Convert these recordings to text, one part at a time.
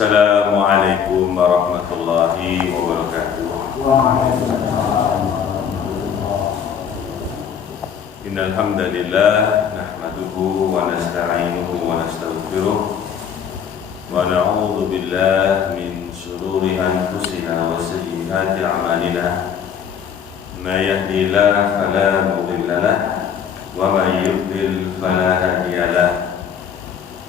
Assalamualaikum warahmatullahi wabarakatuh. Innal hamdalillah nahmaduhu wa nasta'inuhu wa nastaghfiruh wa na'udzu billahi min shururi anfusina wa sayyiati a'malina. May yahdihillahu fala mudilla lahu wa may yudlil fala hadiya lahu.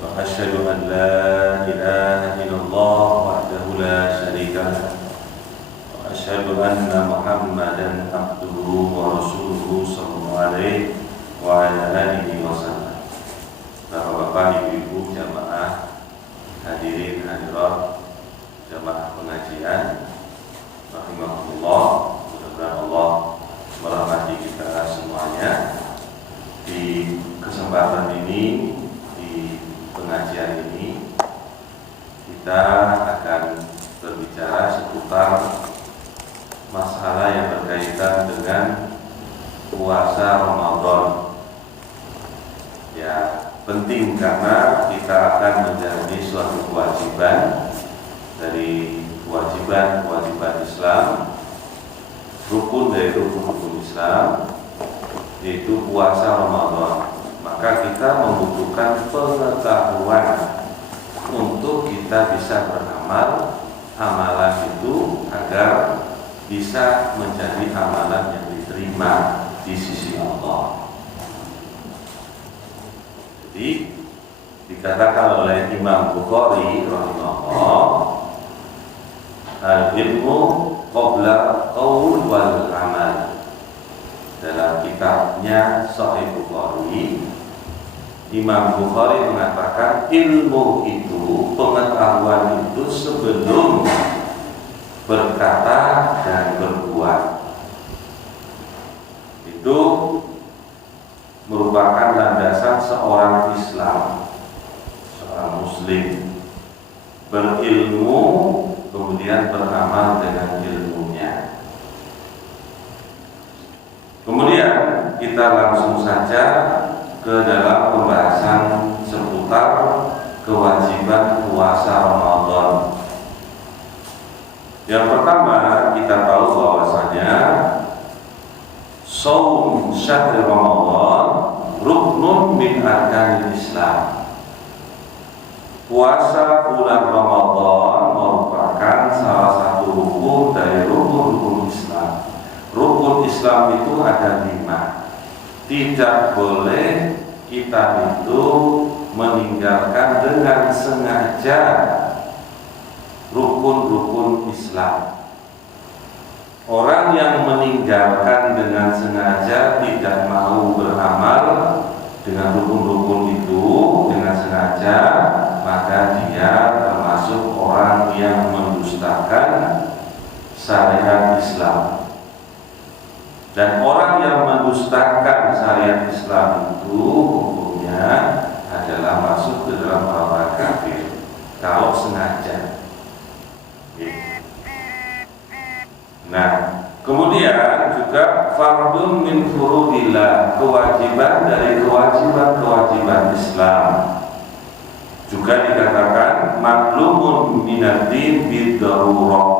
Wa asyhadu an la ilaha illallah wahdahu la syarika lahu wa asyhadu anna Muhammadan abduhu wa rasuluhu sallallahu alaihi wa ala alihi wasallam. Bapak-bapak, ibu-ibu, jamaah hadirin hadirat jamaah pengajian rahimahullah, mudah-mudahan Allah merahmati kita semuanya. Di kesempatan ini, pengajian ini kita akan berbicara seputar masalah yang berkaitan dengan puasa Ramadan. Ya, penting karena kita akan menjalani suatu kewajiban dari kewajiban Islam, rukun dari rukun Islam, yaitu puasa Ramadan. Maka kita membutuhkan pengetahuan untuk kita bisa beramal amalan itu agar bisa menjadi amalan yang diterima di sisi Allah. Jadi dikatakan oleh Imam Bukhari rahimahullah, al-ilmu qabla qaul wal amal. Dalam kitabnya Sahih Bukhari, Imam Bukhari mengatakan ilmu itu, pengetahuan itu sebelum berkata dan berbuat. Itu merupakan landasan seorang Islam, seorang Muslim, berilmu kemudian beramal dengan ilmunya. Kemudian kita langsung saja ke dalam pembahasan seputar kewajiban puasa Ramadan. Yang pertama, kita tahu bahwasanya shaum syahr Ramadan ruknun min arkanil Islam. Puasa bulan Ramadan merupakan salah satu rukun dari rukun-rukun Islam. Rukun Islam itu ada 5. Tidak boleh kita itu meninggalkan dengan sengaja rukun-rukun Islam. Orang yang meninggalkan dengan sengaja tidak mau beramal dengan rukun-rukun itu dengan sengaja, maka dia termasuk orang yang mendustakan syariat Islam. Dan orang yang mendustakan syariat Islam itu hukumnya adalah masuk ke dalam orang kafir kalau sengaja. Nah, kemudian juga fardun min furudillah, kewajiban dari kewajiban Islam. Juga dikatakan maklumun minad-din bid-darurah,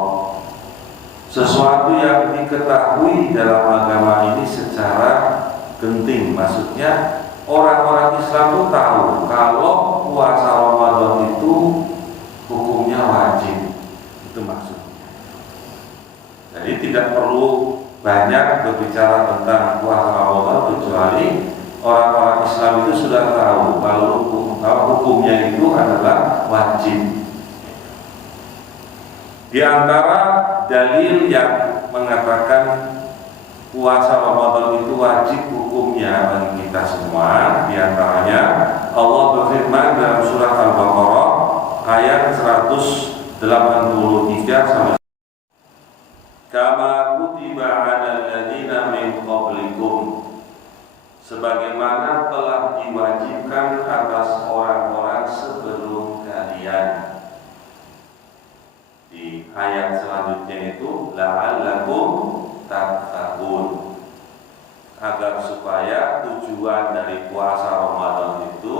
sesuatu yang diketahui dalam agama ini secara genting. Maksudnya orang-orang Islam itu tahu kalau puasa Ramadan itu hukumnya wajib. Itu maksudnya. Jadi tidak perlu banyak berbicara tentang puasa Ramadan, kecuali orang-orang Islam itu sudah tahu kalau hukumnya itu adalah wajib. Di antara dalil yang mengatakan puasa Ramadan itu wajib hukumnya bagi kita semua, di antaranya Allah berfirman dalam surah Al-Baqarah ayat 183 sampai kama kutiba 'alal ladzina min qablikum, sebagaimana telah diwajibkan atas orang-orang sebelum kalian. Di ayat selanjutnya itu la'allakum tattaqun, agar supaya tujuan dari puasa Ramadan itu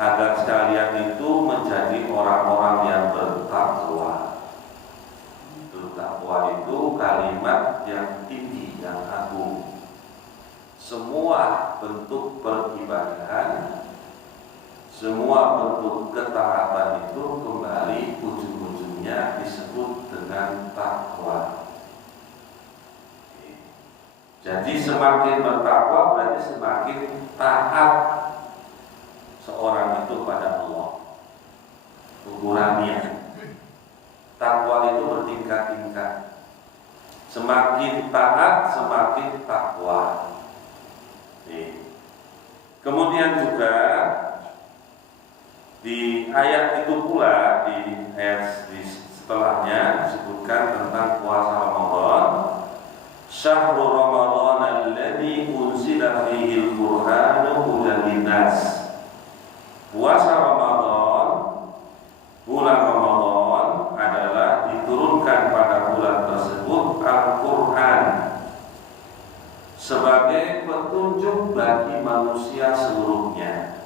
agar sekalian itu menjadi orang-orang yang bertakwa. Itu takwa itu kalimat yang tinggi, yang agung. Semua bentuk peribadahan, semua bentuk ketaatan itu kembali ujung-ujungnya disebut dengan takwa. Jadi semakin bertakwa berarti semakin taat seorang itu pada Allah. Ukurannya takwa itu bertingkat-tingkat. Semakin taat semakin takwa. Kemudian juga di ayat itu pula, di ayat setelahnya disebutkan tentang puasa Ramadan. Syahrul Ramadan alladzi unzila fihi al-Qur'anu hudan linnas. Puasa Ramadan, bulan Ramadan adalah diturunkan pada bulan tersebut Al-Qur'an sebagai petunjuk bagi manusia seluruhnya.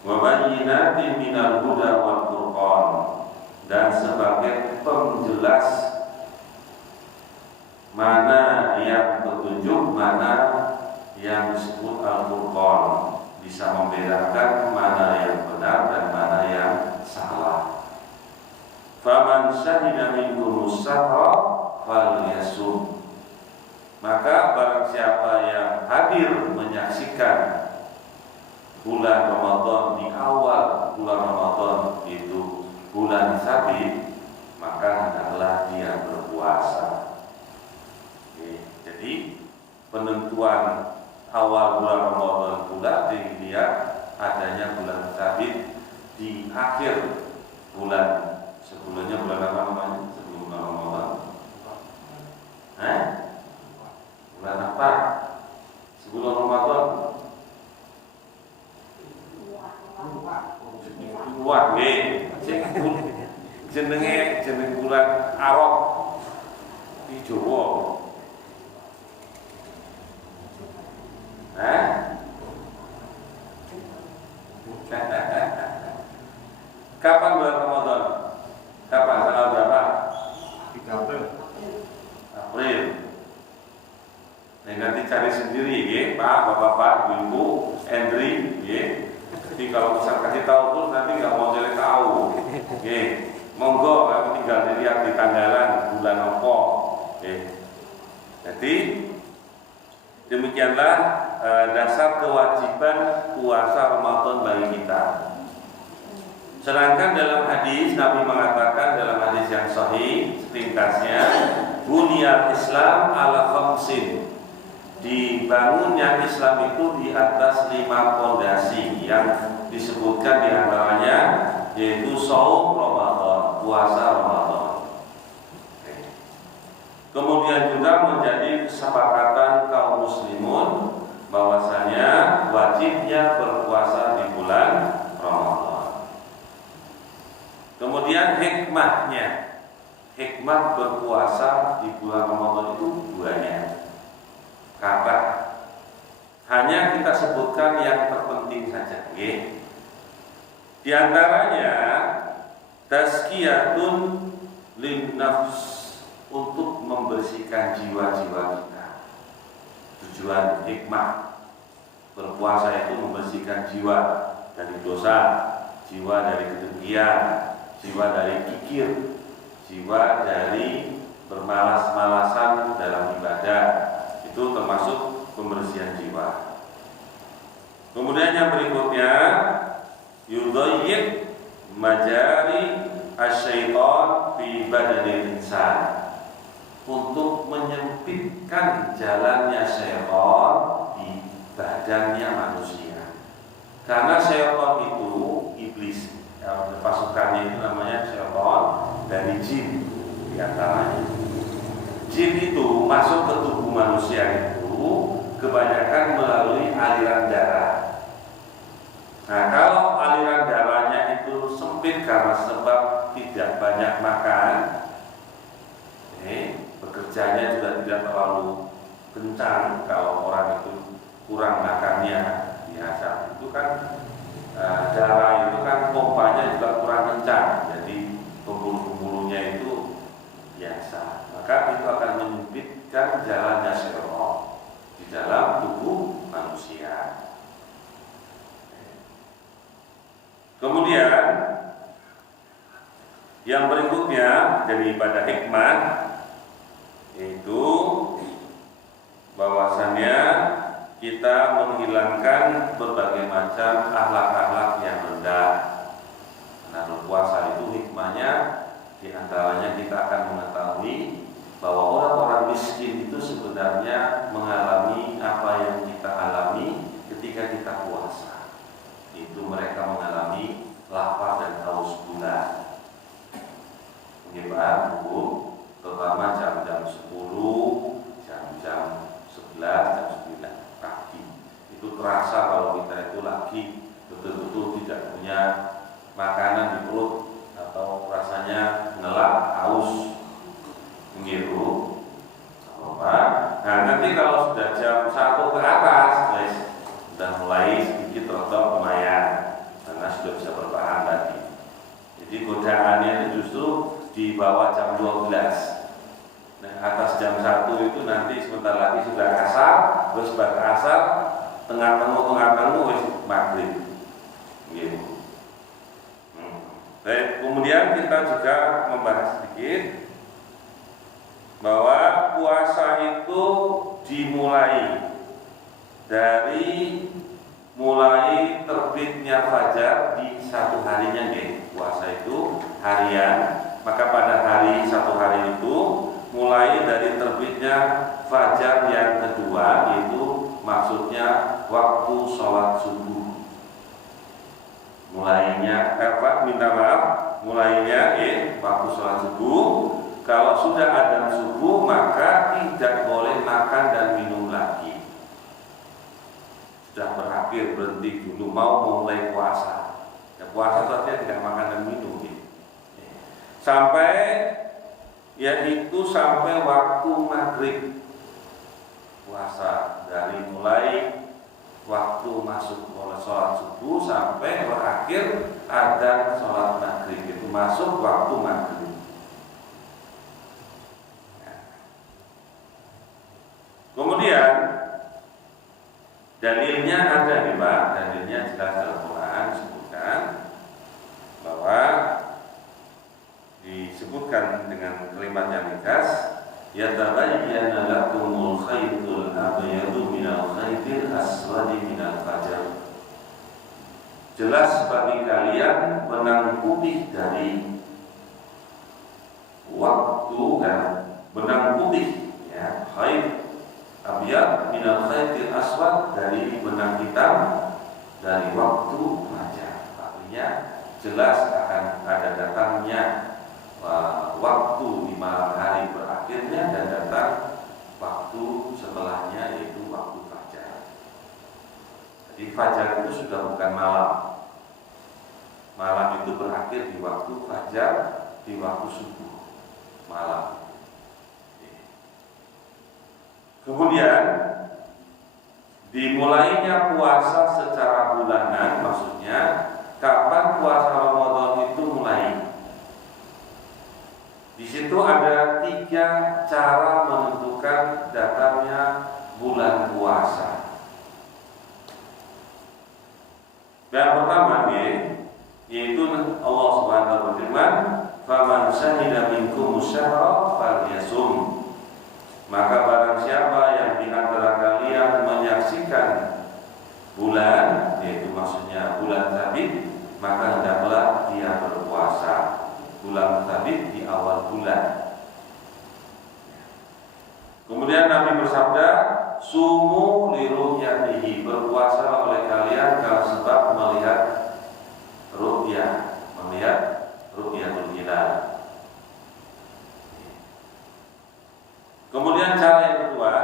Wa bayyinatin minal huda wal furqan, dan sebagai penjelas mana yang petunjuk, mana yang disebut Al-Furqan, bisa membedakan mana yang benar dan mana yang salah. Faman syahida minkumus syahra falyasum, maka barang siapa yang hadir menyaksikan bulan Ramadan di awal bulan Ramadan itu bulan Sabit, maka hendaklah dia berpuasa. Jadi penentuan awal bulan Ramadan pula dilihat adanya bulan Sabit di akhir bulan. Sebelumnya bulan apa namanya? Sebelum bulan Ramadan. Bulan apa? Sebelum Ramadan. Buat jeneng bulan Arab di Jawa. Kapan bulan Ramadan? Kapan? Tanggal berapa? 3 April. April. Nanti cari sendiri ya, Pak, Bapak-bapak, Ibu, Andri, ya. Jadi kalau bisa kasih tahu terus nanti nggak mau jadi tahu. Ya. Monggo, kamu tinggal dilihat di tanggalan bulan apa. Ya. Jadi demikianlah dasar kewajiban puasa Ramadan bagi kita. Sedangkan dalam hadis Nabi mengatakan dalam hadis yang sahih, ringkasnya, bunyal Islam ala khamsin, dibangunnya Islam itu di atas 5 fondasi yang disebutkan diantaranya yaitu shaum Ramadan, puasa Ramadan. Kemudian juga menjadi kesepakatan kaum muslimun bahwasanya wajibnya berpuasa di bulan Ramadan. Kemudian hikmah berpuasa di bulan Ramadan itu banyak. Kata hanya kita sebutkan yang terpenting saja. Di antaranya tazkiyatun lin nafs, untuk membersihkan jiwa-jiwa kita. Tujuan hikmah berpuasa itu membersihkan jiwa dari dosa, jiwa dari kedengkian, jiwa dari kikir, jiwa dari bermalas-malasan dalam ibadah. Itu termasuk pembersihan jiwa. Kemudian yang berikutnya, yudhayyib majari asyaiton fi badanil insan, untuk menyempitkan jalannya syaitan di badannya manusia. Karena syaitan itu iblis, pasukannya itu namanya syaitan dari jin diantaranya. Jin itu masuk ke tubuh manusia itu kebanyakan melalui aliran darah. Nah, kalau aliran darahnya itu sempit karena sebab tidak banyak makan, bekerjanya juga tidak terlalu kencang. Kalau orang itu kurang makannya biasa, itu kan darah itu kan pompanya juga kurang kencang, jadi pembuluh-pembuluhnya itu biasa, maka itu akan menyempitkan jalannya syaitan di dalam tubuh manusia. Kemudian yang berikutnya daripada hikmah yaitu bahwasannya kita menghilangkan berbagai macam akhlak-akhlak yang rendah. Nah, berpuasa itu hikmahnya diantaranya kita akan mengetahui bahwa orang-orang miskin itu sebenarnya mengalami apa yang kita alami ketika kita puasa. Itu mereka mengalami lapar dan haus gula. Menyebar terutama jam-jam 10, jam-jam 11, jam 9 pagi. Itu terasa kalau kita itu lagi betul-betul tidak punya makanan di perut atau rasanya ngelak, haus, mengiru. Nah, nanti kalau sudah jam 1 ke atas, guys, sudah mulai sedikit rotok lumayan karena sudah bisa bertahan lagi. Jadi godaannya itu justru di bawah jam 12. Nah, atas jam 1 itu nanti sebentar lagi sudah asar, terus pada asar tengah-tengah wis maghrib. Gitu. Baik, kemudian kita juga membahas sedikit bahwa puasa itu dimulai dari mulai terbitnya fajar di satu harinya, nggih. Puasa itu harian. Maka pada hari satu hari itu mulai dari terbitnya fajar yang kedua, yaitu maksudnya waktu sholat subuh. Mulainya waktu sholat subuh. Kalau sudah adzan subuh maka tidak boleh makan dan minum lagi. Sudah berakhir, berhenti dulu, mau mulai puasa. Ya, puasa itu artinya tidak makan dan minum. Sampai sampai waktu maghrib. Puasa dari mulai waktu masuk oleh sholat subuh sampai berakhir adzan sholat maghrib, itu masuk waktu maghrib. Kemudian dalilnya ada nih Pak, dalilnya jelas dalam Quran disebutkan bahwa disebutkan dengan kalimat yang ringkas, yatabayyana lakumul khaytul abyadu minal khaytil aswadi minal fajr. Jelas bagi kalian benang putih dari waktu benang putih ya, khayt abyad minal khaytil aswad dari benang hitam dari waktu fajar. Artinya jelas akan ada datangnya waktu di malam hari berakhirnya dan datang waktu setelahnya, yaitu waktu fajar. Jadi fajar itu sudah bukan malam. Malam itu berakhir di waktu fajar, di waktu subuh malam. Kemudian dimulainya puasa secara bulanan, maksudnya kapan puasa Ramadan itu mulai. Di situ ada 3 cara menentukan datangnya bulan puasa. Yang pertama yaitu Allah Subhanahu wa taala berfirman, "Faman syahida minkum syahra falyasum." Maka barang siapa yang di antara kalian menyaksikan bulan, yaitu maksudnya bulan Sabit, maka hendaklah dia berpuasa. Bulan Sabit di awal bulan. Kemudian Nabi bersabda, "Sumu liru'yatihi." Berpuasa oleh kalian karena sebab melihat ru'yatul hilal. Kemudian cara yang kedua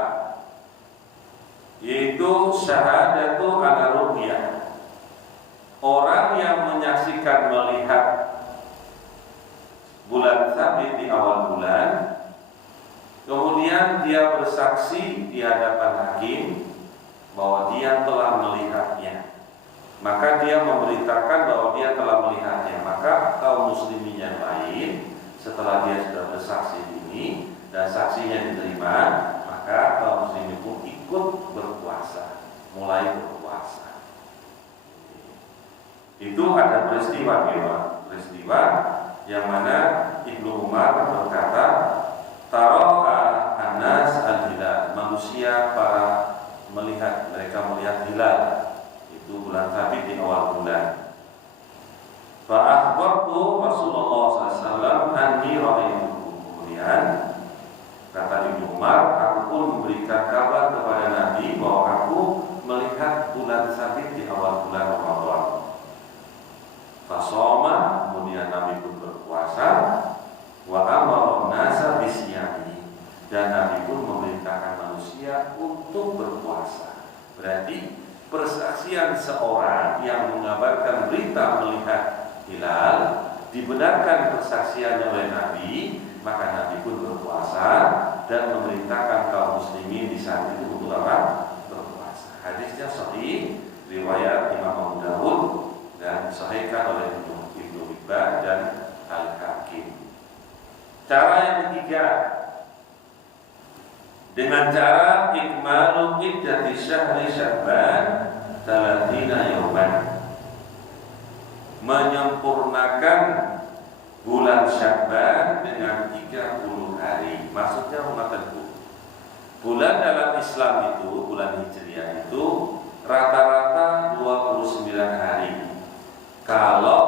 yaitu syahadatu ala ru'yah. Orang yang menyaksikan melihat bulan Sabit di awal bulan, kemudian dia bersaksi di hadapan hakim bahwa dia telah melihatnya. maka dia memberitakan bahwa dia telah melihatnya. Maka kaum muslimin yang lain setelah dia sudah bersaksi ini dan saksinya diterima, maka kaum muslimin pun ikut berpuasa, mulai berpuasa. Itu ada peristiwa yang mana Ibnu Umar berkata, Taraka Anas al-Hilal, manusia mereka melihat hilal, itu bulan Sabit di awal bulan. Fa akhbartu Rasulullah SAW anni ra'aituhu. Kemudian kata Ibnu Umar, aku pun memberikan kabar kepada Nabi bahwa aku melihat bulan Sabit di awal bulan Ramadan. Fasoma, kemudian Nabi pun berpuasa. Wa amara nasa bisyami, dan Nabi pun memerintahkan manusia untuk berpuasa. Berarti persaksian seorang yang mengabarkan berita melihat hilal dibenarkan persaksiannya oleh Nabi, maka Nabi pun berpuasa dan memerintahkan kaum muslimin di saat itu untuk berpuasa. Hadisnya sahih, riwayat Imam Abu Dawud dan disahihkan oleh Ibnu Hibban dan Al-Hakim. Cara yang ketiga, dengan cara ikmalu iddati syahri Sya'ban 30 yauman, menyempurnakan bulan Sya'ban dengan 30 hari. Maksudnya umatku, bulan dalam Islam itu, bulan Hijriah itu rata-rata 29 hari. Kalau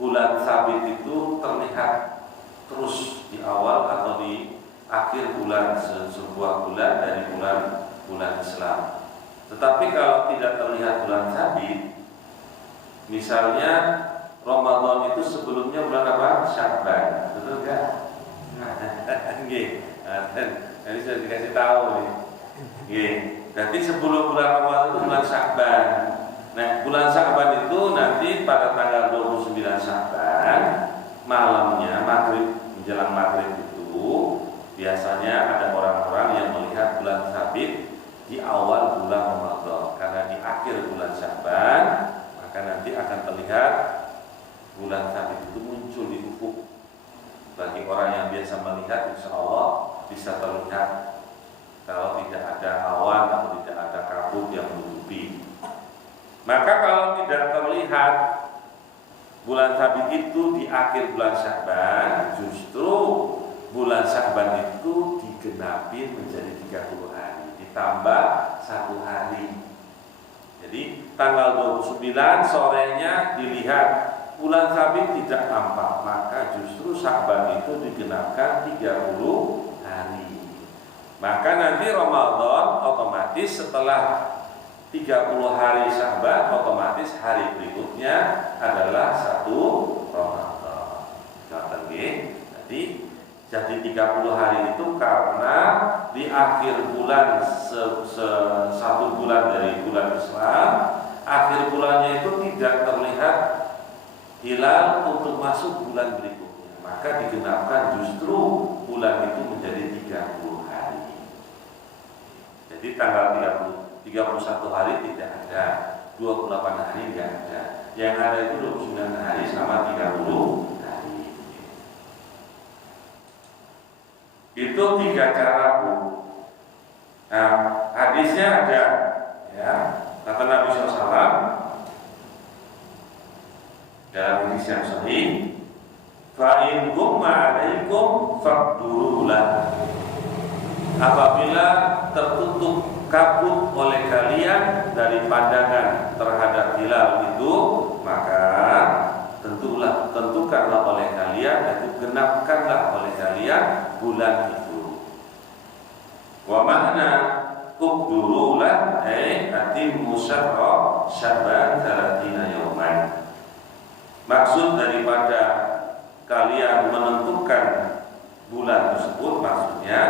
bulan Sabit itu terlihat terus di awal atau di akhir bulan sebuah bulan dari bulan Islam. Tetapi kalau tidak terlihat bulan Sabit, misalnya Ramadan itu sebelumnya bulan apa? Sya'ban, betul nggak? Ini sudah dikasih tahu nih. Jadi sebelum bulan Ramadan itu bulan Sya'ban. Nah, bulan Sya'ban itu nanti pada tanggal 29 Sya'ban malamnya menjelang maghrib itu biasanya ada orang-orang yang melihat bulan Sabit di awal bulan Ramadan, karena di akhir bulan Sya'ban maka nanti akan terlihat bulan Sabit itu muncul di ufuk. Bagi orang yang biasa melihat, insya Allah bisa terlihat kalau tidak ada awan atau tidak ada kabut yang menutupi. Maka kalau tidak terlihat bulan Sabit itu di akhir bulan Sya'ban, justru bulan Sya'ban itu digenapi menjadi 30 hari, ditambah 1 hari. Jadi tanggal 29 sorenya dilihat bulan Sabit tidak tampak, maka justru Sya'ban itu digenapkan 30 hari. Maka nanti Ramadan otomatis setelah 30 hari Sya'ban, otomatis hari berikutnya adalah 1 Ramadan. Jadi 30 hari itu karena di akhir bulan satu bulan dari bulan Islam, akhir bulannya itu tidak terlihat hilal untuk masuk bulan berikutnya, maka digenapkan justru bulan itu menjadi 30 hari. Jadi tanggal 31 hari tidak ada, 28 hari tidak ada. Yang ada itu 29 hari sama 30 hari. Itu 3 cara, Bu. Nah, hadisnya ada, ya. Kata Nabi SAW dalam hadis yang sahih, fa in gumma alaikum faqdurulah. Apabila tertutup kabut oleh kalian dari pandangan terhadap hilal itu, maka tentukanlah oleh kalian, itu genapkanlah oleh kalian bulan itu. Wa makna uqdurulah atimmu syahra Sya'ban 30 yauman. Maksud daripada kalian menentukan bulan tersebut, maksudnya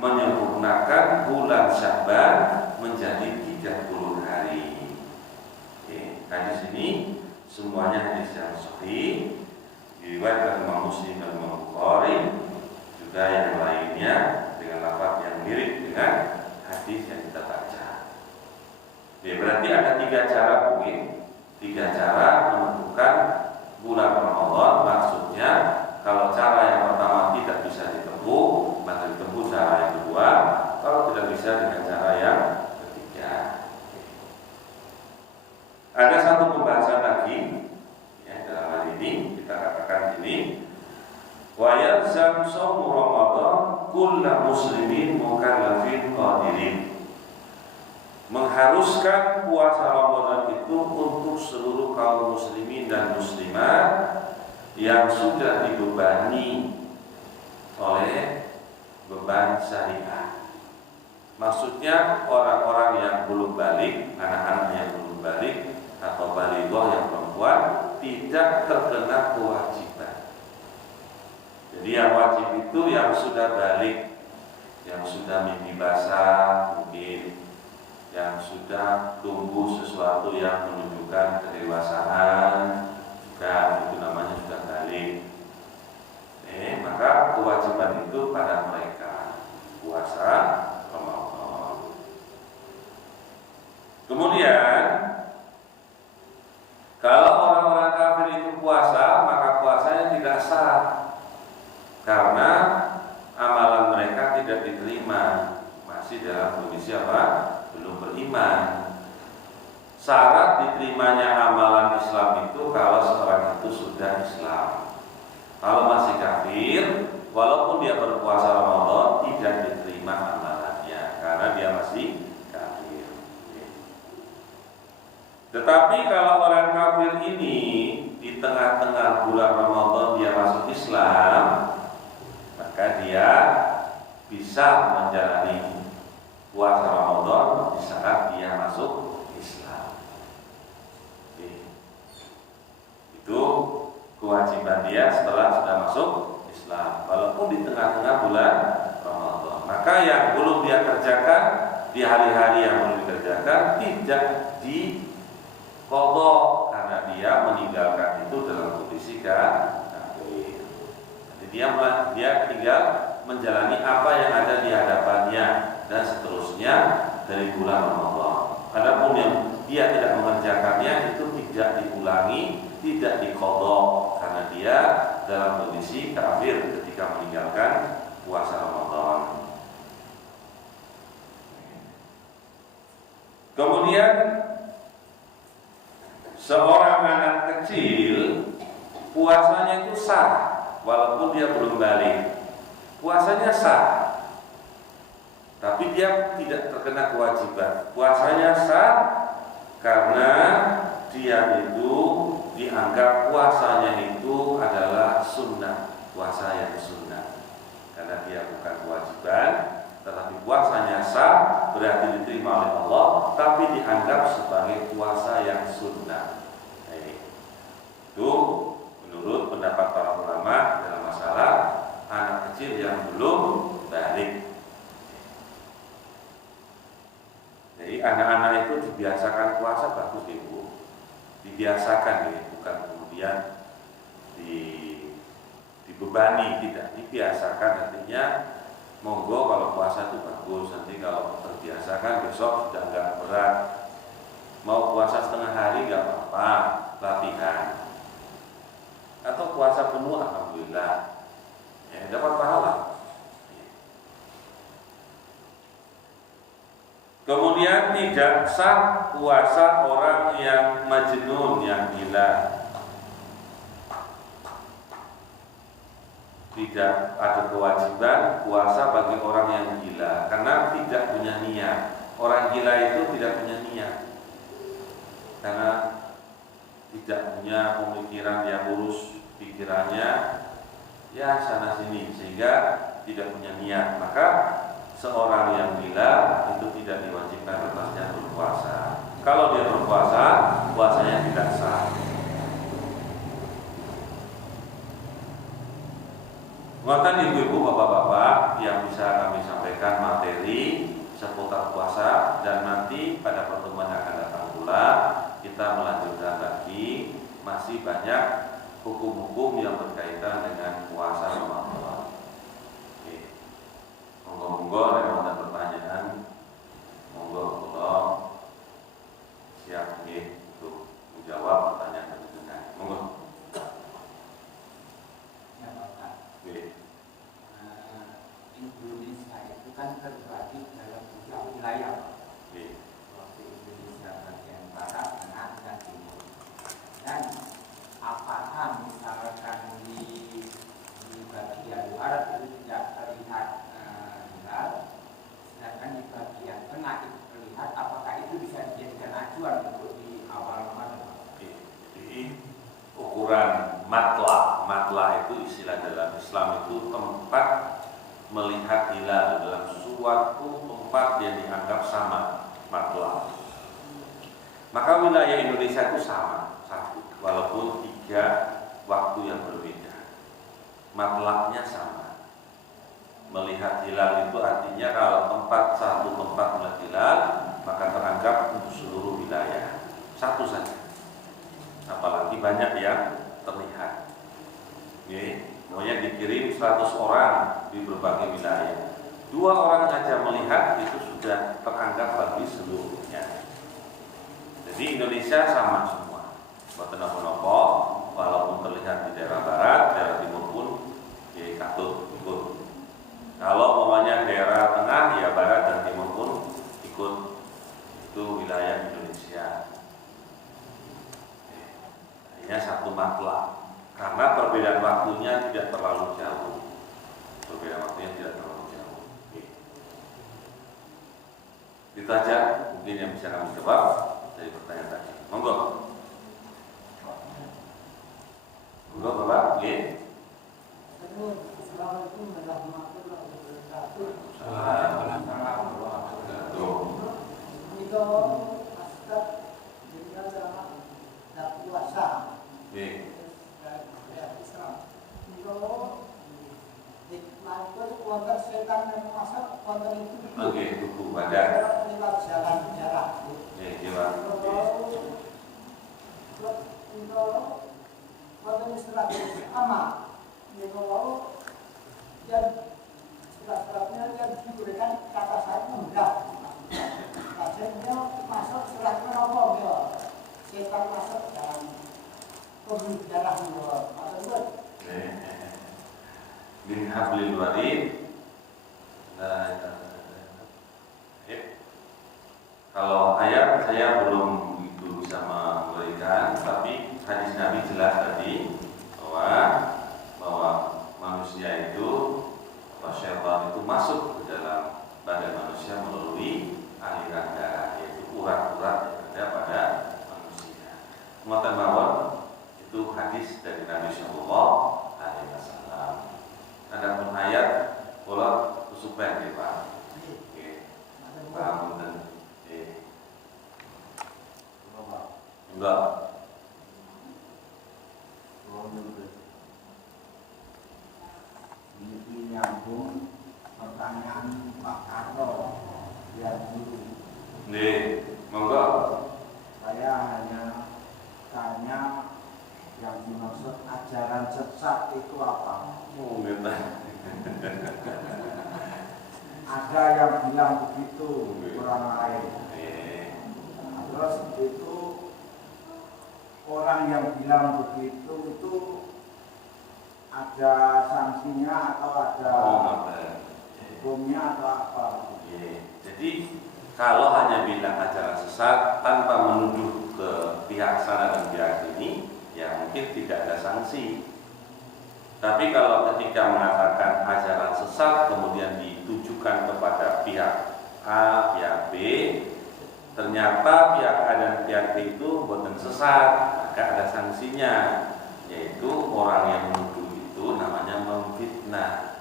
menyempurnakan bulan Sya'ban menjadi 30 hari. Hadis ini semuanya hadis yang sahih, diriwayatkan Imam Muslim dan Imam Bukhari, juga yang lainnya dengan lafaz yang mirip dengan hadis yang kita baca. Ya, berarti ada 3 cara mungkin, 3 cara menentukan bulan Ramadan. Maksudnya kalau cara yang pertama tidak bisa ditempuh, maka ditempuh cara yang kedua. Kalau tidak bisa, dengan cara yang ketiga. Ada satu pembahasan lagi ya, dalam hal ini kita katakan ini, wa yalzam shaumu Ramadan kullu muslimin mukallafin qadirin. Mengharuskan puasa Ramadan itu untuk seluruh kaum muslimin dan muslimat yang sudah dibebani oleh beban syariah. Maksudnya orang-orang yang belum balik, anak-anak yang belum balik atau balighah yang perempuan tidak terkena kewajiban. Jadi yang wajib itu yang sudah balik, yang sudah mimpi basah mungkin, yang sudah tumbuh sesuatu yang menunjukkan kedewasaan, juga itu namanya sudah balik. Maka kewajiban itu pada mereka puasa Ramadan. Kemudian kalau orang-orang kafir itu puasa, maka puasanya tidak sah karena amalan mereka tidak diterima, masih dalam kondisi apa? Belum beriman. Syarat diterimanya amalan Islam itu kalau seorang itu sudah Islam. Kalau masih kafir, walaupun dia berpuasa Ramadan, tidak diterima amalannya karena dia masih kafir. Tetapi kalau orang kafir ini di tengah-tengah bulan Ramadan dia masuk Islam, maka dia bisa menjalani puasa Ramadan di saat dia masuk Islam. Itu kewajiban dia setelah sudah masuk Islam, walaupun di tengah-tengah bulan Ramadan. Maka yang belum dia kerjakan di hari-hari yang belum dikerjakan tidak diqadha karena dia meninggalkan itu dalam kondisi kafir. Jadi dia tinggal menjalani apa yang ada di hadapannya dan seterusnya dari bulan Ramadan. Adapun yang dia tidak mengerjakannya itu tidak diulangi, tidak diqadha karena dia dalam kondisi kafir ketika meninggalkan puasa Ramadan. Kemudian seorang anak kecil puasanya itu sah walaupun dia belum balik. Puasanya sah, tapi dia tidak terkena kewajiban. Puasanya sah karena dia itu dianggap puasanya itu adalah sunnah, puasa yang sunnah. Karena dia bukan kewajiban, tetapi puasanya sah, berarti diterima oleh Allah, tapi dianggap sebagai puasa yang sunnah. Itu menurut pendapat para ulama dalam masalah anak kecil yang belum balik. Jadi anak-anak itu dibiasakan puasa bagus Ibu. Dibiasakan ya, bukan kemudian dibebani, tidak, dibiasakan. Artinya monggo kalau puasa itu bagus, nanti kalau terbiasakan besok sudah enggak berat. Mau puasa setengah hari enggak apa-apa, latihan. Atau puasa penuh alhamdulillah. Ya, dapat pahala. Kemudian tidak sah puasa orang yang majnun, yang gila. Tidak ada kewajiban puasa bagi orang yang gila karena tidak punya niat. Orang gila itu tidak punya niat karena tidak punya pemikiran yang lurus, pikirannya ya sana sini sehingga tidak punya niat. Maka seorang yang gila itu tidak diwajibkan atasnya berpuasa. Kalau dia berpuasa, puasanya tidak sah. Ngoten ibu-ibu, bapak-bapak yang bisa kami sampaikan materi seputar puasa, dan nanti pada pertemuan yang akan datang pula kita melanjutkan lagi masih banyak hukum-hukum yang berkaitan dengan puasa Ramadan. Monggo-monggo ada pertanyaan, monggo. kan terbagi dalam 3 wilayah. Seperti Indonesia bagian barat, tengah, dan timur. Dan apakah misalkan di bagian barat itu tidak terlihat hilal, sedangkan di bagian tengah itu terlihat, apakah itu bisa dijadikan acuan untuk di awal Ramadan? Jadi ukuran matla itu istilah dalam Islam itu tempat melihat hilal dalam suatu tempat yang dianggap sama matla. Maka wilayah Indonesia itu sama satu, walaupun 3 waktu yang berbeda. Matlaknya sama. Melihat hilal itu artinya kalau satu tempat melihat hilal, maka teranggap untuk seluruh wilayah. Satu saja. Apalagi banyak yang terlihat. Maunya dikirim 100 orang di berbagai wilayah. 2 orang saja melihat itu sudah teranggap bagi seluruhnya. Jadi Indonesia sama semua. Boten napa-napa, walaupun terlihat di daerah barat, daerah timur pun katut ikut. Kalau umpamanya daerah tengah, ya barat dan timur pun ikut. Itu wilayah Indonesia. Hanya satu matla. Karena perbedaan waktunya tidak terlalu jauh. Itu aja mungkin yang bisa kami jawab dari pertanyaan tadi. Monggo. Monggo Bapak. Nggih. Assalamualaikum warahmatullahi wabarakatuh. Itu Ustaz juga dalam puasa. Islam. Itu hikmah wonten setan yang masuk wonten itu. Oke, buku badan. Lewat jalan jarak. Nggih, Pak. Itu wonten istilah ama. Itu yang surat-suratnya yang diberikan kata saya mudah. Akhirnya masuk suratnya apa ya? Setan masuk dalam pembicaraan luar. Min hablil warid. Kalau ayat saya belum begitu bisa memberikan, tapi hadis Nabi jelas tadi bahwa manusia itu syaitan itu masuk ke dalam badan manusia melalui aliran darah, yaitu urat-urat yang ada pada manusia. Ngoten mawon itu hadis dari Nabi Sallallahu Alaihi Wasallam. Adapun ayat kula kusupen nggih Pak. Nggih. Pangapunten. Enggak. Ini nyambung pertanyaan Pak Karto yang dulu. Nggih, monggo. Saya hanya tanya yang dimaksud ajaran sesat itu apa? Oh, nggih. Ada yang bilang begitu orang lain. Terus itu orang yang bilang begitu itu ada sanksinya atau ada hukumnya atau apa? Jadi kalau hanya bilang ajaran sesat tanpa menuduh ke pihak sana dan pihak ini, ya mungkin tidak ada sanksi. Tapi kalau ketika mengatakan ajaran sesat kemudian ditujukan kepada pihak A, pihak B, ternyata pihak A dan pihak B itu bukan sesat, maka ada sanksinya, yaitu orang yang menuduh itu namanya memfitnah.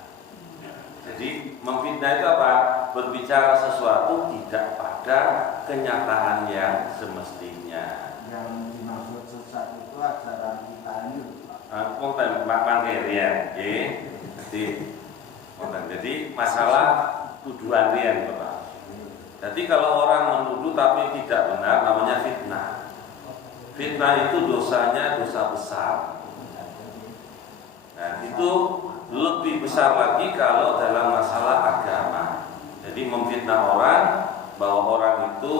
Jadi memfitnah itu apa? Berbicara sesuatu tidak pada kenyataan yang semestinya. Yang dimaksud sesat itu ajaran kita ini. Konten materi, jadi masalah tuduhan rian, Bapak. Jadi kalau orang menuduh tapi tidak benar, namanya fitnah. Fitnah itu dosanya dosa besar. Nah, itu lebih besar lagi kalau dalam masalah agama. Jadi memfitnah orang bahwa orang itu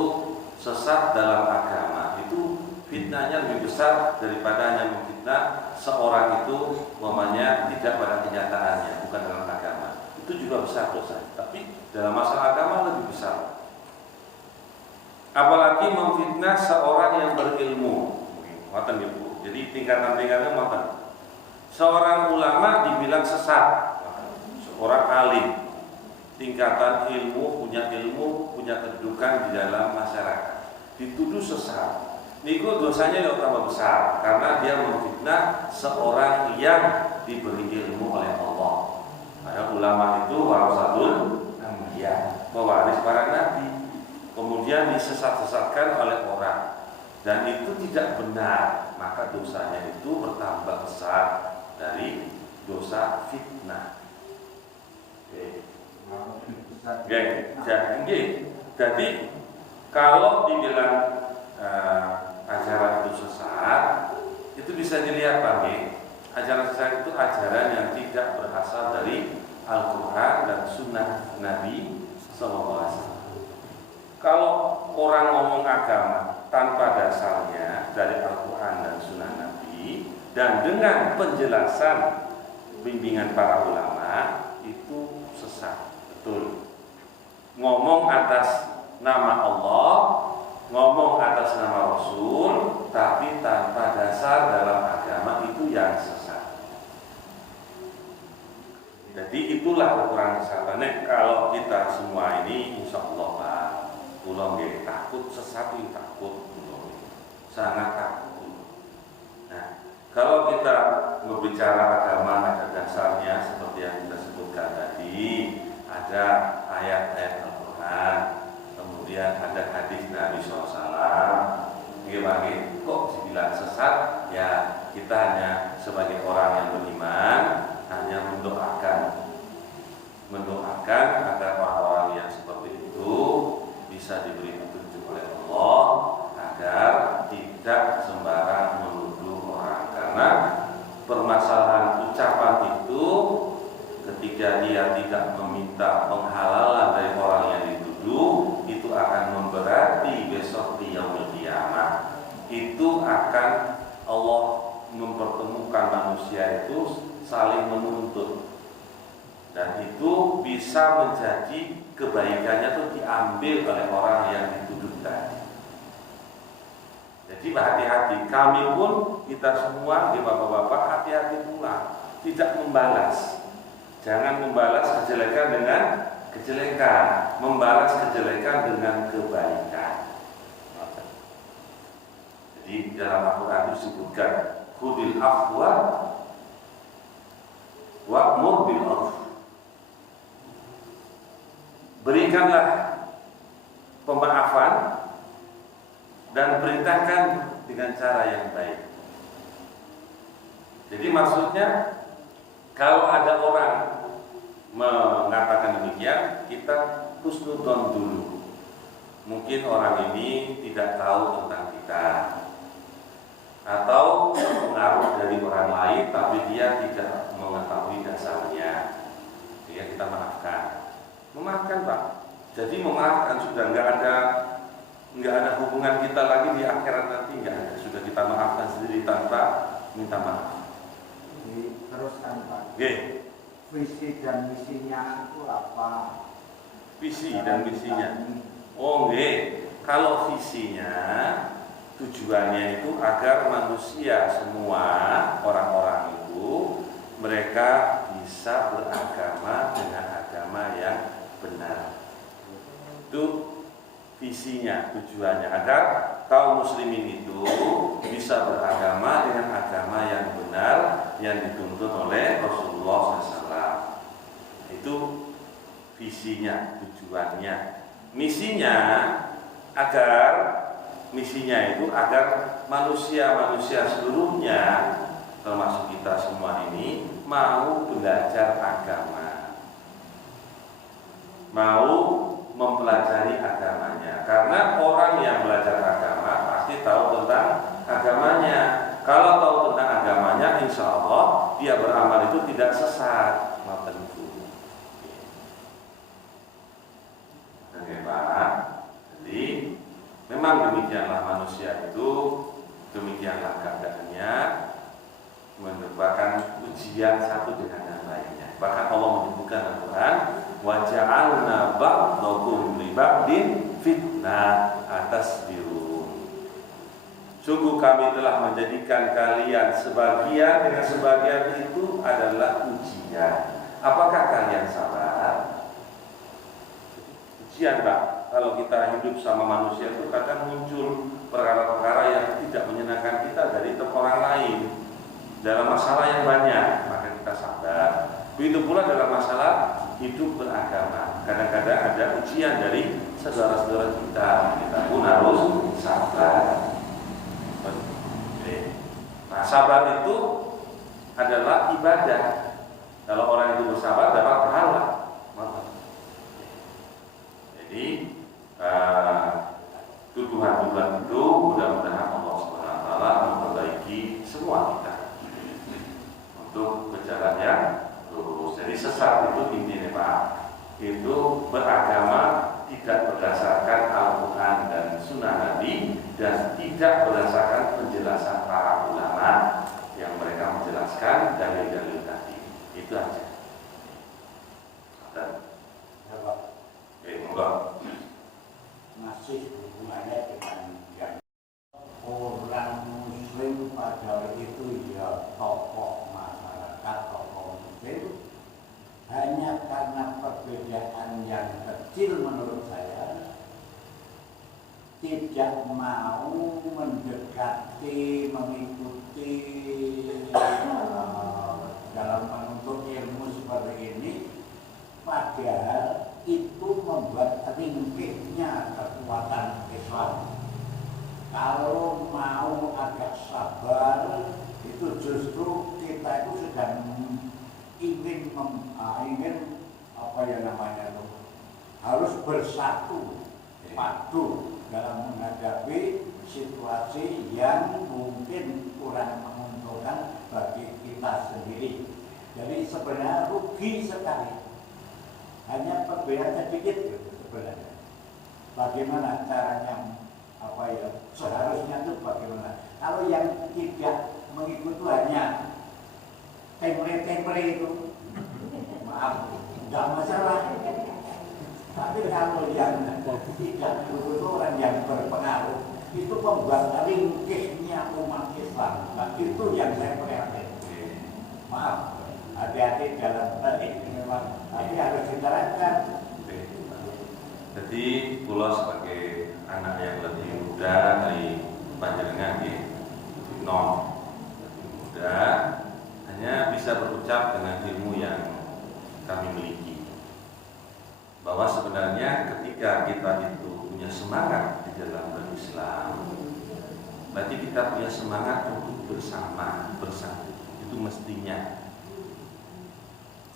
sesat dalam agama, itu fitnahnya lebih besar daripada hanya memfitnah seorang itu umpamanya tidak pada kenyataannya, bukan dalam agama. Itu juga besar dosa. Tapi dalam masalah agama lebih besar. Apalagi memfitnah seorang yang berilmu. Ngoten niku. Jadi tingkatan-tingkatan ngoten. Seorang ulama dibilang sesat, seorang alim, tingkatan ilmu, punya kedudukan di dalam masyarakat, dituduh sesat. Niku dosanya yang tambah besar karena dia memfitnah seorang yang diberi ilmu oleh Allah. Karena ulama itu warasatul anbiya, pewaris para nabi. Kemudian disesat-sesatkan oleh orang dan itu tidak benar, maka dosanya itu bertambah besar dari dosa fitnah. Jadi kalau dibilang ajaran itu sesat, itu bisa dilihat Pak. Ajaran sesat itu ajaran yang tidak berasal dari Al-Quran dan Sunnah Nabi SAW. Kalau orang ngomong agama tanpa dasarnya dari Al-Quran dan Sunnah Nabi dan dengan penjelasan bimbingan para ulama, itu sesat, betul. Ngomong atas nama Allah, ngomong atas nama Rasul, tapi tanpa dasar dalam agama, itu yang sesat. Jadi itulah ukuran kesabarannya. Kalau kita semua ini, insya Allah Pak, pulang takut sesat, takut, sangat takut. Nah, kalau kita berbicara agama ada dasarnya seperti yang kita sebutkan tadi, ada ayat-ayat Al-Quran, kemudian ada hadis Nabi SAW. Bagaimana kok dibilang sesat? Ya kita hanya sebagai orang yang beriman hanya mendoakan agar orang-orang yang seperti itu bisa diberi petunjuk oleh Allah agar tidak sembarang menuduh orang, karena permasalahan ucapan itu ketika dia tidak meminta penghalalan dari orang yang dituduh, itu akan memberati besok di yaumul qiyamah. Itu akan Allah mempertemukan manusia itu saling menuntut, dan itu bisa menjadi kebaikannya itu diambil oleh orang yang dituduh tadi. Jadi hati-hati, kami pun kita semua, bapak-bapak, hati-hati pula tidak membalas. Jangan membalas kejelekan dengan kejelekan, membalas kejelekan dengan kebaikan. Jadi dalam Al-Quran disebutkan khudil afwa wa'mur bil 'urf. Berikanlah pemaafan dan perintahkan dengan cara yang baik. Jadi maksudnya kalau ada orang mengatakan demikian, kita husnudon dulu. Mungkin orang ini tidak tahu tentang kita, atau pengaruh dari orang lain tapi dia tidak mengetahui dasarnya, sehingga kita memaafkan Pak. Jadi memaafkan, sudah nggak ada hubungan kita lagi di akhirat nanti, nggak ada, sudah kita maafkan sendiri tanpa minta maaf. Teruskan Pak. Oke. Visi dan misinya itu apa? Visi dan misinya. Oh nggih. Kalau visinya, tujuannya itu agar manusia semua, orang-orang itu, mereka bisa beragama dengan agama yang benar. Itu visinya, tujuannya agar kaum muslimin itu bisa beragama dengan agama yang benar yang dituntut oleh Rasulullah SAW. Itu visinya, tujuannya. Misinya itu agar manusia-manusia seluruhnya, termasuk kita semua ini, mau belajar agama, mau mempelajari agamanya. Karena orang yang belajar agama pasti tahu tentang agamanya. Kalau tahu tentang agamanya, insya Allah dia beramal itu tidak sesat. Oke Pak. Jadi memang demikianlah manusia itu, demikianlah keadaannya, merupakan ujian satu dengan yang lainnya. Bahkan Allah menyebutkan Al-Quran, wa ja'alna ba'dakum li ba'din fitnah atasbirun. Sungguh kami telah menjadikan kalian sebagian dengan sebagian itu adalah ujian. Apakah kalian sabar? Ujian, Pak. Kalau kita hidup sama manusia itu kadang muncul perkara-perkara yang tidak menyenangkan kita dari orang lain dalam masalah yang banyak, maka kita sabar. Begitu pula dalam masalah hidup beragama. Kadang-kadang ada ujian dari saudara-saudara kita pun harus sabar. Nah, sabar itu adalah ibadah. Kalau orang itu bersabar dapat pahala. Jadi tuduhan-tuduhan itu mudah-mudahan Allah SWT memperbaiki semua kita untuk berjalan yang lurus. Jadi sesat itu intinya, Pak, itu beragama tidak berdasarkan Al-Quran dan Sunnah Nabi dan tidak berdasarkan penjelasan para ulama yang mereka menjelaskan dalil-dalil tadi. Itu aja. Dan enggak masih hubungannya dengan yang orang muslim pada itu ya tokoh masyarakat, tokoh muslim, hanya karena perbedaan yang kecil menurut saya tidak mau mendekati, mengikuti dalam menuntut ilmu seperti ini, padahal itu membuat ringkihnya kekuatan Islam. Kalau mau agak sabar, itu justru kita itu sedang ingin apa yang namanya itu harus bersatu padu dalam menghadapi situasi yang mungkin kurang menguntungkan bagi kita sendiri. Jadi sebenarnya rugi sekali. Hanya perbedaan sedikit sebenarnya. Bagaimana caranya, seharusnya itu bagaimana? Kalau yang tidak mengikuti hanya temple itu, maaf, tidak masalah. Tapi kalau yang tidak betul orang yang berpengaruh, itu membuat ringkihnya umat Islam. Nah, itu yang saya prihatin. Maaf, hati-hati dalam ini memang. Tapi harus diterapkan. Jadi pulau sebagai anak yang lebih muda dari panjenengan lebih muda, hanya bisa berucap dengan ilmu yang kami miliki. Bahwa sebenarnya ketika kita itu punya semangat di dalam berislam, berarti kita punya semangat untuk bersatu. Itu mestinya.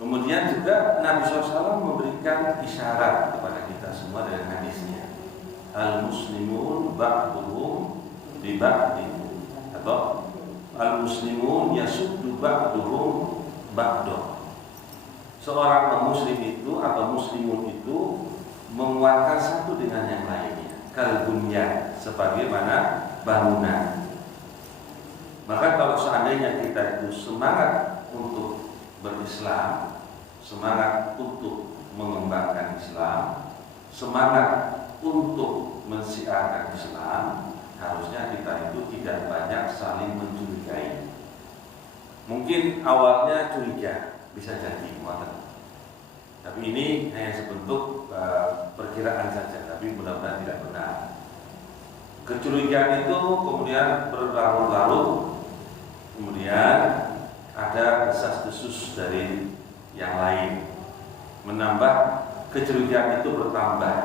Kemudian juga Nabi SAW memberikan isyarat kepada kita semua dengan hadisnya. Al-muslimun ba'duhum bi ba'din, atau al-muslimun yasuddu ba'duhum ba'dah. Seorang muslim itu atau muslimun itu menguatkan satu dengan yang lainnya. Kalbunyan, sebagaimana bangunan. Maka kalau seandainya kita itu semangat untuk berislam, semangat untuk mengembangkan Islam, semangat untuk mensiarkan Islam, harusnya kita itu tidak banyak saling mencurigai. Mungkin awalnya curiga, bisa jadi, tapi ini hanya sebentuk perkiraan saja, tapi mudah-mudahan tidak benar. Kecurigaan itu kemudian berlarut-larut, kemudian ada desas-desus dari yang lain, menambah kecurigaan itu bertambah,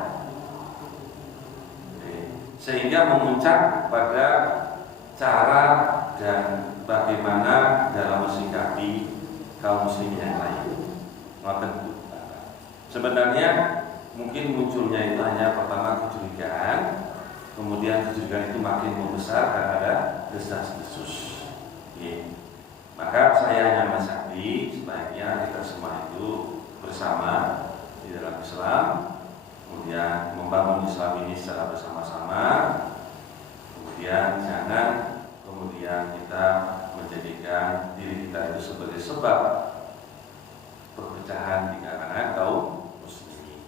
sehingga memuncak pada cara dan bagaimana dalam mensikapi kaum muslimin yang lain. Sebenarnya mungkin munculnya itu hanya pertama kecurigaan, kemudian kecurigaan itu makin membesar karena ada desas-desus. Maka saya hanya menasihati sebaiknya kita semua itu bersama di dalam Islam, kemudian membangun Islam ini secara bersama-sama. Kemudian jangan kita menjadikan diri kita itu sebagai sebab perpecahan di kalangan kaum muslimin.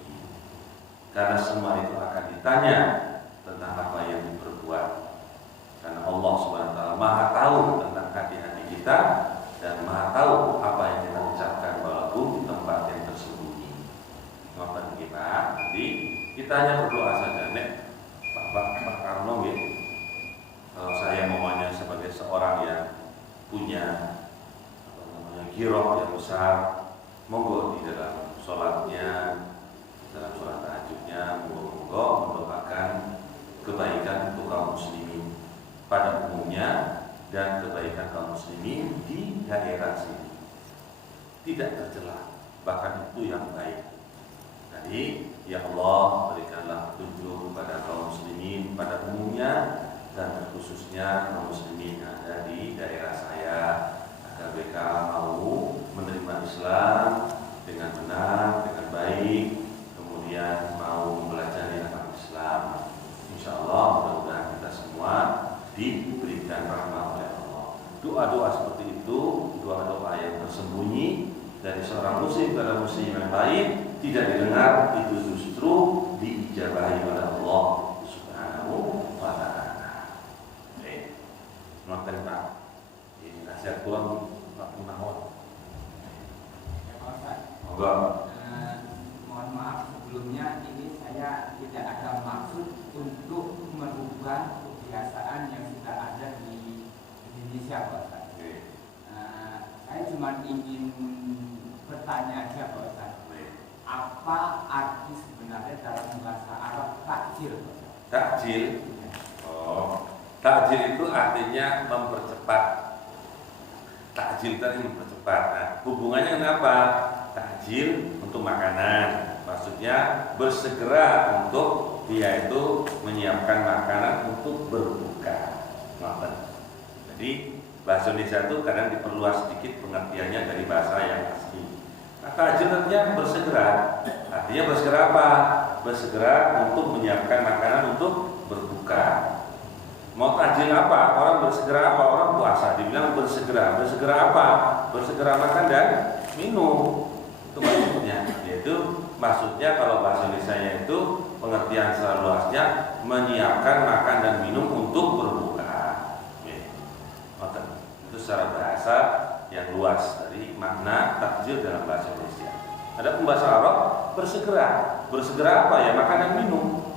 ditanya tentang apa yang diperbuat. Karena Allah Subhanahu wa taala Maha tahu tentang hati-hati kita dan Maha tahu apa yang kita ucapkan walaupun di tempat yang tersembunyi. Ngoten nggih Pak. Jadi kita hanya berdoa saja nek Pak Karno nggih. Kalau saya maunya sebagai seorang yang punya giroh yang besar, monggo di dalam sholatnya, dalam sholat tahajudnya, monggo mendoakan kebaikan untuk kaum muslimin pada umumnya dan kebaikan kaum muslimin di daerah sini. Tidak tercela, bahkan itu yang baik. Jadi, ya Allah berikanlah petunjuk kepada kaum muslimin pada umumnya dan khususnya kaum muslimin yang ada di daerah saya, agar mereka mau menerima Islam dengan benar, dengan baik, kemudian mau mempelajari agama Islam. Insya Allah mudah-mudahan kita semua diberikan rahmat oleh Allah. Doa-doa seperti itu, doa-doa yang tersembunyi dari seorang muslim kepada muslim yang lain tidak didengar, itu justru diijabahi oleh Allah Subhanahu wa taala. Maka Pak, ini nasihat pulang Pak Munawar. Ya Pak Ustaz. Monggo. Mohon maaf sebelumnya, ini saya tidak ada maksud untuk merubah kebiasaan yang sudah ada di Indonesia Pak Ustaz. Saya cuma ingin bertanya aja Pak Ustaz. Apa arti sebenarnya dalam bahasa Arab takjil? Takjil. Oh, takjil itu artinya mempercepat. Takjil tadi mempercepat. Nah, hubungannya kenapa? Takjil untuk makanan. Maksudnya bersegera untuk dia itu menyiapkan makanan untuk berbuka. Jadi bahasa Indonesia itu kadang diperluas sedikit pengertiannya dari bahasa yang asli. Nah, takjil artinya bersegera. Artinya bersegera apa? Bersegera untuk menyiapkan makanan untuk berbuka. Mau takjil apa? Orang bersegera apa? Orang puasa dibilang bersegera. Bersegera apa? Bersegera makan dan minum. Itu maksudnya. Yaitu maksudnya kalau bahasa Indonesia itu pengertian secara luasnya menyiapkan makan dan minum untuk berbuka. Itu secara bahasa yang luas dari makna takjil dalam bahasa Indonesia. Ada bahasa Arab bersegera apa ya? Makan dan minum.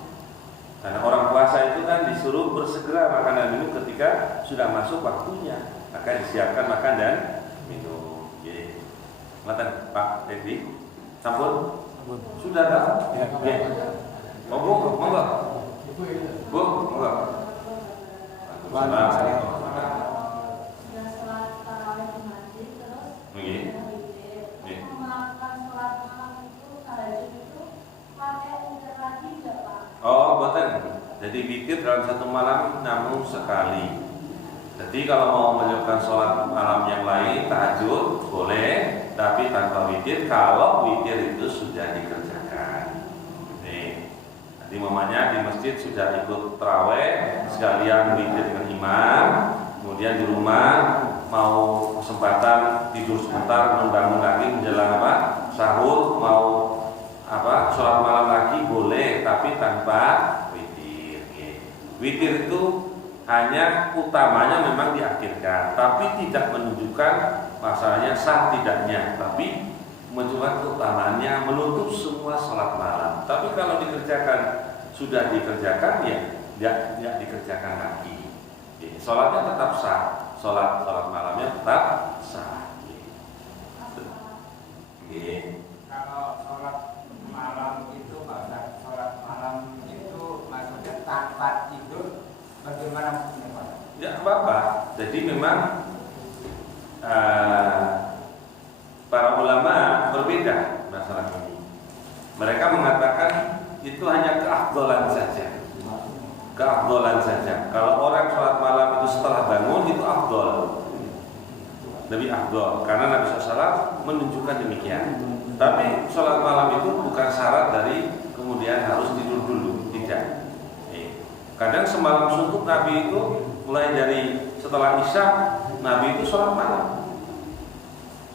Karena orang puasa itu kan disuruh bersegera makan dan minum ketika sudah masuk waktunya, maka disiapkan makan dan minum. Jadi, Pak Dedi, sampun? Sudah tak? Ya. Monggo. Bu, monggo. Oh, boten. Jadi witir dalam satu malam namun sekali. Jadi kalau mau menyebutkan sholat malam yang lain, tahajud boleh, tapi tanpa witir. Kalau witir itu sudah dikerjakan. Nih, nanti mamanya di masjid sudah ikut taraweh, sekalian witir dengan imam. Kemudian di rumah mau kesempatan tidur sebentar, bangun lagi menjelang sahur, mau sholat malam lagi boleh, tapi tanpa witir. Witir itu hanya utamanya memang diakhirkan, tapi tidak menunjukkan masalahnya sah tidaknya, tapi menunjukkan keutamaannya menutup semua sholat malam. Tapi kalau sudah dikerjakan ya tidak dikerjakan lagi. Sholatnya tetap sah, sholat malamnya tetap sah. Kalau sholat malam itu sholat malam itu maksudnya tanpa tidur bagaimana maksudnya Pak? Ya apa-apa. Jadi memang para ulama berbeda masalah ini. Mereka mengatakan itu hanya keafdolan saja. Kalau orang sholat malam itu setelah bangun itu afdol, lebih afdol, karena Nabi SAW menunjukkan demikian. Tapi sholat malam itu bukan syarat dari kemudian harus tidur dulu, tidak. Kadang semalam suntuk Nabi itu mulai dari setelah Isya Nabi itu sholat malam.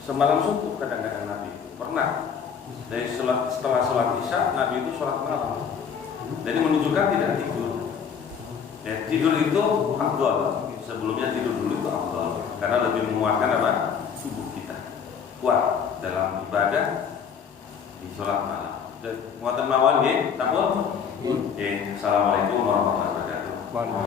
Semalam suntuk kadang-kadang Nabi itu pernah dari setelah sholat Isya Nabi itu sholat malam. Jadi menunjukkan tidak tidur. Ya, tidur itu afdal. Sebelumnya tidur dulu itu afdal karena lebih menguatkan apa? Tubuh kita. Kuat dalam ibadah di sholat malam. Dan muatan mawon nggih, sampun? Assalamualaikum warahmatullahi wabarakatuh.